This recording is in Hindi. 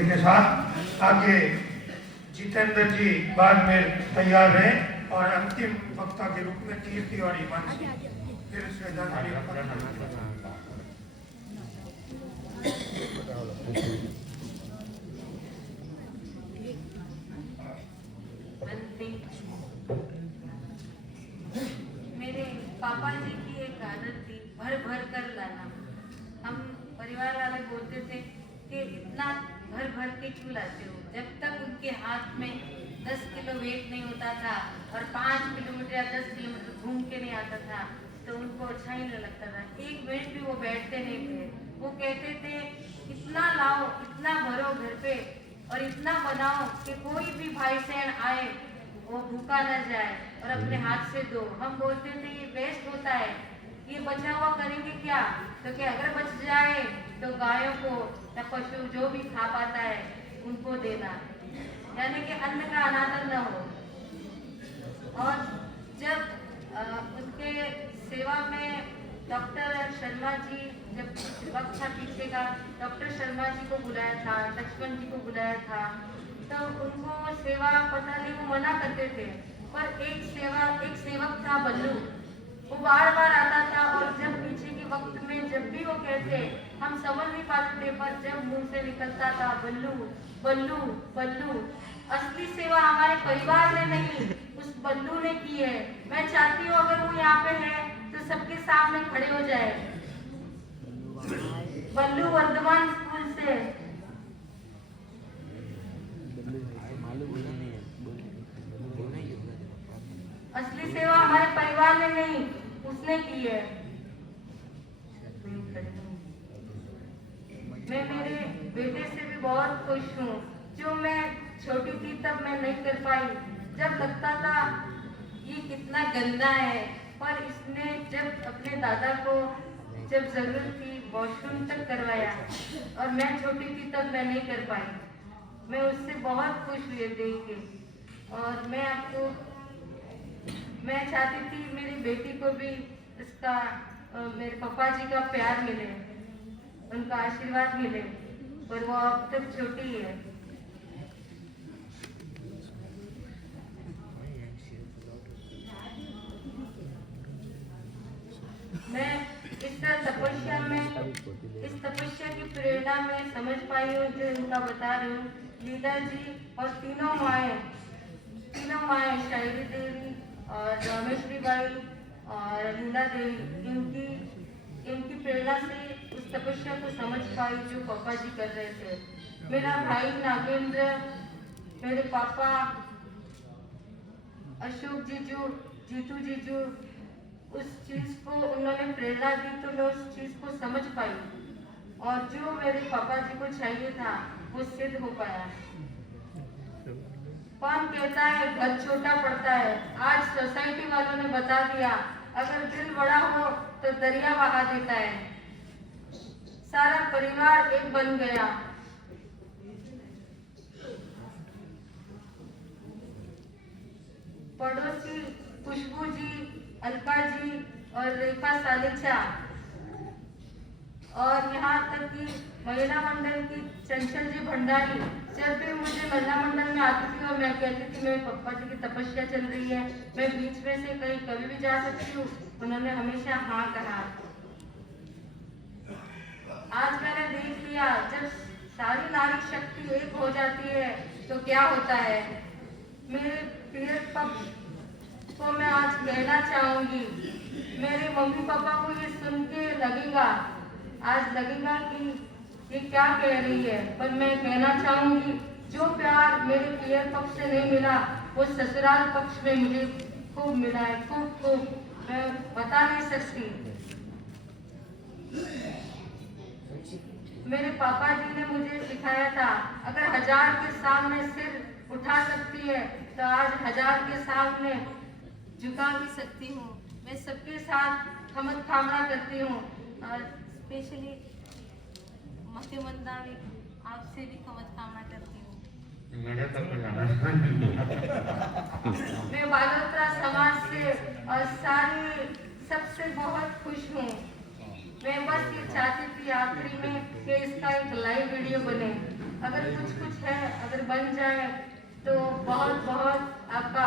वाक्य के साथ आगे जितेंद्र जी बाद में तैयार हैं और अंतिम वक्ता के रूप में कीर्ति और हिमांशी फिर श्रद्धांजलि मेरे पापा जी की एक आदत थी भर भर कर लाना। हम परिवार वाले बोलते थे कि इतना भर भर के क्यों लाते हो। जब तक उनके हाथ में 10 किलो वेट नहीं होता था और 5 किलोमीटर या 10 किलोमीटर घूम के नहीं आता था तो उनको अच्छा ही नहीं लगता था। एक मिनट भी वो बैठते नहीं थे। वो कहते थे इतना लाओ, इतना भरो घर पे और इतना बनाओ कि कोई भी भाई बहन आए वो भूखा न जाए और अपने हाथ से दो। हम बोलते थे ये वेस्ट होता है, ये बचा हुआ करेंगे क्या, तो क्या अगर बच जाए तो गायों को या पशु जो भी खा पाता है उनको देना, यानी कि अन्न का अनादर न हो। और जब उनके सेवा में डॉक्टर शर्मा जी जब वक्त था पीछे का, डॉक्टर शर्मा जी को बुलाया था, लक्ष्मण जी को बुलाया था, तो उनको सेवा पता नहीं वो मना करते थे। पर एक सेवक था बल्लू, वो बार बार आता था और जब पीछे के वक्त में जब भी वो कहते हम समझ नहीं पाते थे, पर जब मुंह से निकलता था बल्लू बल्लू बल्लू, असली सेवा हमारे परिवार ने नहीं उस बल्लू ने की है। मैं चाहती हूँ अगर वो यहाँ पे है तो सबके सामने खड़े हो जाए। बल्लू वर्धमान स्कूल से असली सेवा हमारे परिवार ने नहीं उसने की है। मैं मेरे बेटे से भी बहुत खुश हूँ। जो मैं छोटी थी तब मैं नहीं कर पाई, जब लगता था ये कितना गंदा है, पर इसने जब अपने दादा को जब जरूरत थी वॉशरूम तक करवाया और मैं छोटी थी तब मैं नहीं कर पाई। मैं उससे बहुत खुश हुई देख के। और मैं चाहती थी मेरी बेटी को भी इसका मेरे पापा जी का प्यार मिले, उनका आशीर्वाद मिले, पर वो अब तक छोटी है। मैं इस तपस्या की प्रेरणा में समझ पाई हूँ जो इनका बता रही हूँ। लीला जी और तीनों माएँ शायरी देवी और रामेश्वरी बाई और लीला देवी, इनकी प्रेरणा से उस तपस्या को समझ पाई जो पापा जी कर रहे थे। मेरा भाई नागेंद्र, मेरे पापा अशोक जीजू, जीतू जीजू, उस चीज को उन्होंने प्रेरणा दी तो मैं उस चीज को समझ पाई और जो मेरे पापा जी को चाहिए था वो सिद्ध हो पाया। कौन कहता है घर छोटा पड़ता है, आज सोसाइटी वालों ने बता दिया अगर दिल बड़ा हो तो दरिया बहा देता है। सारा परिवार एक बन गया। पड़ोसी खुशबू जी, अलका जी और रेखा सालिचा और यहाँ तक कि महिला मंडल की चंचल जी भंडारी, जब भी मुझे महिला मंडल में आती थी और मैं कहती थी मेरे पापा जी की तपस्या चल रही है, मैं बीच में से कहीं कभी भी जा सकती हूँ, उन्होंने हमेशा हाँ कहा। आज मैंने देख लिया जब सारी नारी शक्ति एक हो जाती है तो क्या होता है। मेरे प्रिय पक्ष को मैं आज कहना चाहूंगी, मेरे मम्मी पापा को ये सुन के लगेगा कि ये क्या कह रही है, पर मैं कहना चाहूंगी जो प्यार मेरे प्रिय पक्ष से नहीं मिला वो ससुराल पक्ष में मुझे खूब मिला है, खूब मैं बता नहीं सकती। मेरे पापा जी ने मुझे सिखाया था अगर 1000 के सामने सिर उठा सकती है तो आज 1000 के सामने झुका भी सकती हूँ। मैं सबके साथ खमत खामना करती हूँ और स्पेशली मुख्यमंत्री आपसे भी खमत खामना करती हूँ। मैं बालोत्रा समाज से और सारी सबसे बहुत खुश हूँ। मैं बस ये चाहती थी आखिरी में कि इसका एक लाइव वीडियो बने अगर कुछ कुछ है, अगर बन जाए तो बहुत बहुत आपका